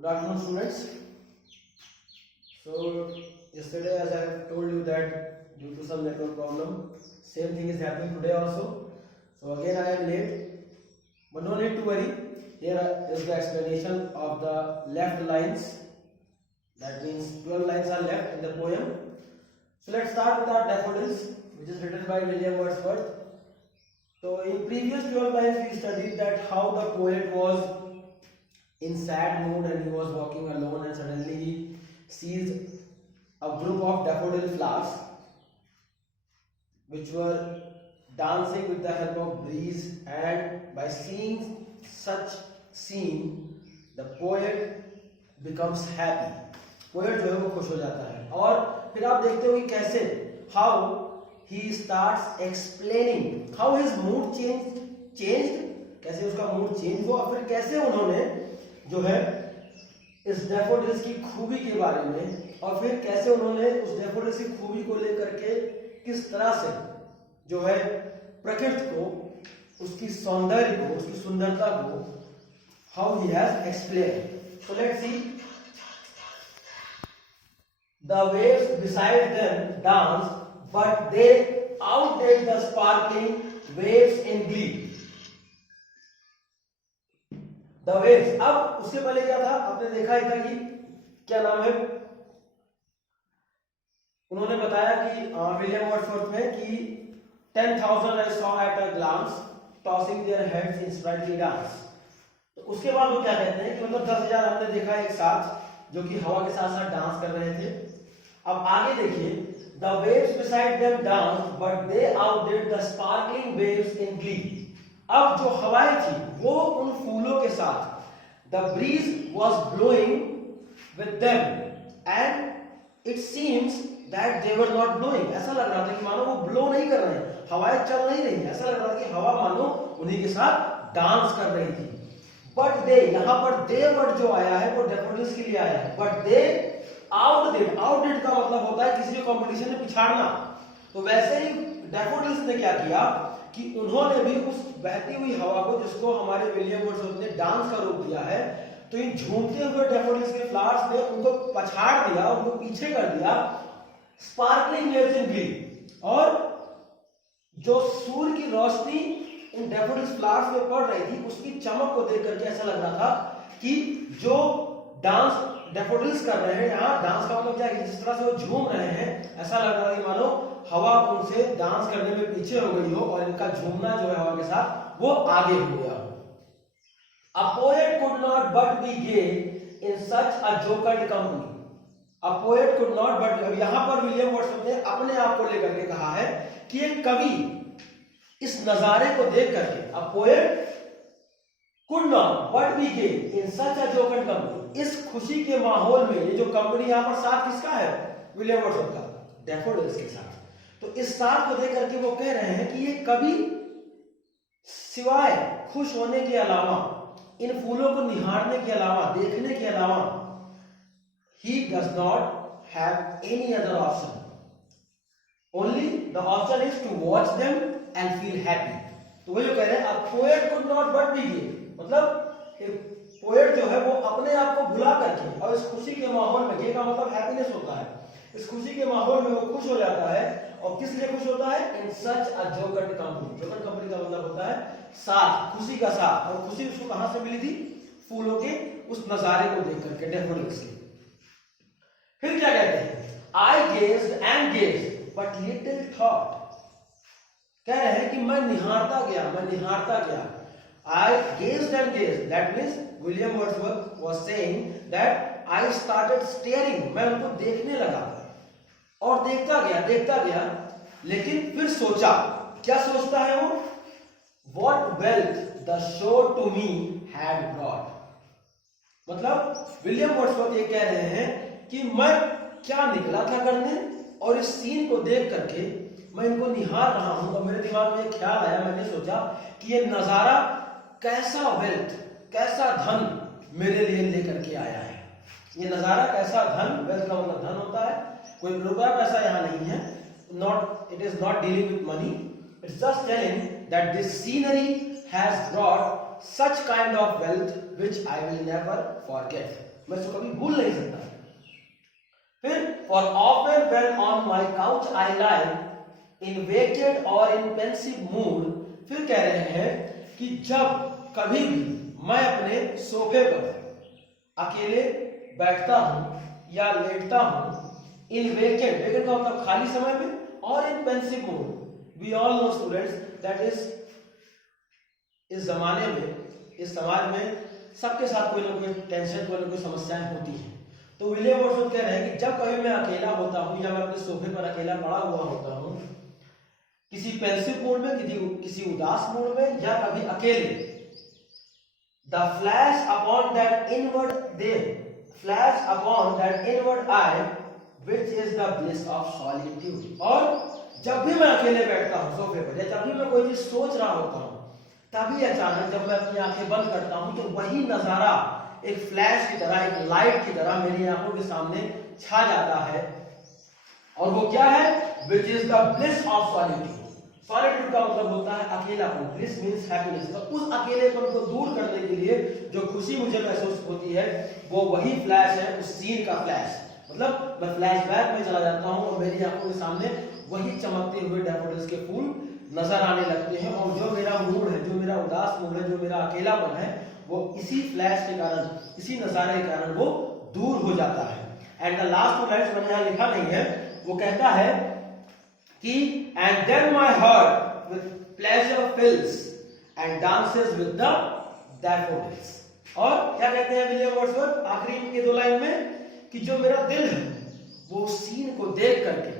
Good afternoon, students. So yesterday, as I have told you that due to some network problem, same thing is happening today also. So again, I am late, but no need to worry. Here is the explanation of the left lines. That means 12 lines are left in the poem. So let's start with our daffodils, which is written by William Wordsworth. So in previous 12 lines, we studied that how the poet was in sad mood and he was walking alone, and suddenly he sees a group of daffodil flowers which were dancing with the help of breeze, and by seeing such scene the poet becomes happy. Poet जो है वो खुश हो जाता है। और फिर आप देखते हो कि कैसे how he starts explaining how his mood changed, कैसे उसका मूड चेंज हुआ, फिर कैसे उन्होंने जो है इस डैफोडिल्स की खूबी के बारे में, और फिर कैसे उन्होंने उस डैफोडिल्स की खूबी को लेकर के किस तरह से जो है प्रकृति को, उसकी सौंदर्य को, उसकी सुंदरता को how he has explain. So let's see. The waves beside them dance, but they outdid the sparkling waves in glee. The waves, अब उसके पहले क्या था, आपने देखा ही था कि क्या नाम है, उन्होंने बताया कि विलियम वर्ड्सवर्थ में कि 10,000 I saw at a glance, tossing their heads in sprightly dance. तो उसके बाद वो क्या कहते हैं कि मतलब 10,000 हमने देखा एक साथ, जो कि हवा के साथ साथ डांस कर रहे थे। अब आगे देखिए, the waves beside them danced, but they outdid the sparkling waves in glee. अब जो हवाएं थी वो उन फूलों के साथ, the breeze was blowing with them, and it seems that they were not blowing. ऐसा लग रहा था कि मानो वो ब्लो नहीं कर रहे हैं, हवाएं चल नहीं रही, ऐसा लग रहा था कि हवा मानो उन्हीं के साथ डांस कर रही थी। बट दे, यहाँ पर दे वर्ड जो आया है वो डैफोडिल्स के लिए आया है। बट दे आउटडिड का मतलब होता है किसी कंपटीशन में पिछाड़ना। तो वैसे ही डैफोडिल्स ने क्या किया कि उन्होंने भी उस बहती हुई हवा को, जिसको हमारे विलियम वर्ड्सवर्थ ने डांस का रूप दिया है, तो इन झूमते हुए डैफोडिल्स के फ्लावर्स ने उनको पछाड़ दिया, उनको पीछे कर दिया स्पार्कलिंग वेव्स इन ग्ली। और जो सूर्य की रोशनी इन डैफोडिल्स फ्लावर्स में पड़ रही थी, उसकी चमक को देख करके ऐसा लग रहा था कि जो डांस डैफोडिल्स कर रहे हैं, यहाँ डांस का मतलब क्या है, जिस तरह से वो झूम रहे हैं, ऐसा लग रहा है कि मानो हवा उनसे डांस करने में पीछे हो गई हो और इनका झूमना जो है हवा के साथ वो आगे हो गया हो। A poet could not but be gay in such a jocund company. A poet could not but, अब यहाँ पर विलियम वर्ड्सवर्थ ने अपने आप को लेकर के कहा है कि एक कवि इस नजारे को देख करके, a poet could not but be gay in such a jocund company, इस खुशी के माहौल में, ये जो कंपनी यहाँ पर साथ किसका है, विलियम वर्ड्सवर्थ का, डैफोडिल्स के साथ। तो इस साथ को देख करके वो कह रहे हैं कि ये कवि सिवाय खुश होने के अलावा, इन फूलों को निहारने के अलावा, देखने के अलावा, he does not have any other option. Only the option is to watch them and feel happy. तो वो जो कह रहे हैं, a poet could not but be gay, मतलब पोएट जो है वो अपने आप को भुला करके और इस खुशी के माहौल में, गे का मतलब हैप्पीनेस होता है, इस खुशी के माहौल में वो खुश हो जाता है। और किस लिए खुश होता है, इन सच अ जोकंड कंपनी। जोकंड कंपनी का मतलब होता है साथ, खुशी का साथ। और खुशी उसको कहां से मिली थी, फूलों के उस नजारे को देख करके, डैफोडिल्स के। फिर क्या कहते हैं, I gazed and gazed but little thought, कह रहे हैं कि मैं निहारता गया। I gazed and gazed. That means William Wordsworth was saying that I started staring. मैं उनको देखने लगा और देखता गया, लेकिन फिर सोचा, क्या सोचता है वो, What wealth the shore to me had brought. मतलब विलियम वर्ड्सवर्थ ये कह रहे हैं कि मैं क्या निकला था करने, और इस सीन को देख करके मैं इनको निहार रहा हूं, और मेरे दिमाग में एक ख्याल आया, मैंने सोचा कि ये नजारा कैसा वेल्थ, कैसा धन मेरे लिए लेकर के आया है। ये नजारा कैसा धन, वेल्थ का मतलब धन होता है, कोई रुपया पैसा यहाँ नहीं है, not, it is not dealing with money, it's just telling that this scenery has brought such kind of wealth which I will never forget. मैं इसको कभी भूल नहीं सकता। फिर for often when on my couch I lie in vacant or in pensive mood, फिर कह रहे हैं कि जब कभी भी मैं अपने सोफे पर अकेले बैठता हूं या लेटता हूं, इन वेकेंट, वेकेंट का मतलब खाली समय में, और in pensive mood, we all know students that is इस जमाने में, इस समाज में सबके साथ कोई ना कोई टेंशन, कोई ना कोई समस्याएं होती हैं। तो विलियम वर्ड्सवर्थ कह रहे हैं कि जब कभी मैं अकेला होता हूं या मैं अपने सोफे पर अकेला पड़ा हुआ होता हूं, किसी पेंसिव मूड में, किसी उदास मूड में, या कभी अकेले, the flash upon that inward I which is the bliss of solitude. और जब भी मैं अकेले बैठता हूं सोफे पर, या जब भी मैं कोई चीज सोच रहा होता हूं, तभी अचानक जब मैं अपनी आंखें बंद करता हूं तो वही नजारा एक फ्लैश की तरह, एक लाइट की तरह मेरी आंखों के सामने छा जाता है। और वो क्या है? Which is the bliss of solitude. Solitude का मतलब होता है अकेलापन। Bliss means happiness. तो उस अकेलेपन को दूर करने के लिए जो खुशी मुझे महसूस होती है, वो वही फ्लैश है, उस सीन का फ्लैश। मतलब मैं फ्लैशबैक में चला जाता हूं और मेरी आंखों के सामने वही चमकते हुए डैफोडिल्स के फूल नजर आने लगते हैं। और जो मेरा मूड है, जो मेरा उदास मूड है, जो मेरा अकेलापन है, वो इसी फ्लैश के कारण, इसी नजारे के कारण वो दूर हो जाता है। And the last two lines मैंने यहां लिखा नहीं है, वो कहता है कि and then my heart with pleasure fills and dances with the daffodils. और क्या कहते हैं विलियम वर्ड्सवर्थ आखिरी के 2 लाइन में, कि जो मेरा दिल है वो सीन को देख करके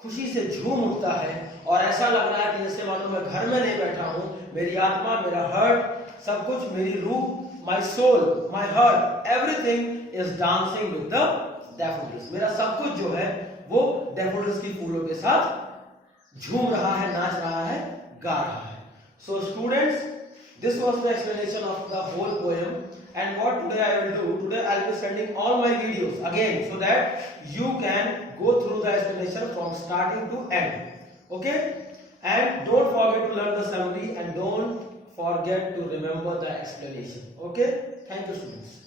खुशी से झूम उठता है, और ऐसा लग रहा है कि जैसे मानो मैं घर में नहीं बैठा हूं, मेरी आत्मा, मेरा हार्ट, सब कुछ, मेरी रूह, my soul, my heart, everything is dancing with the daffodils. मेरा सब कुछ जो है वो डैफोडिल्स की फूलों के साथ झूम रहा है, नाच रहा है, गा रहा है। So students, this was the explanation of the whole poem. And what today I will do, today I will be sending all my videos again, so that you can go through the explanation from starting to end. Okay? And don't forget to learn the summary, and don't forget to remember the explanation. Okay? Thank you, students.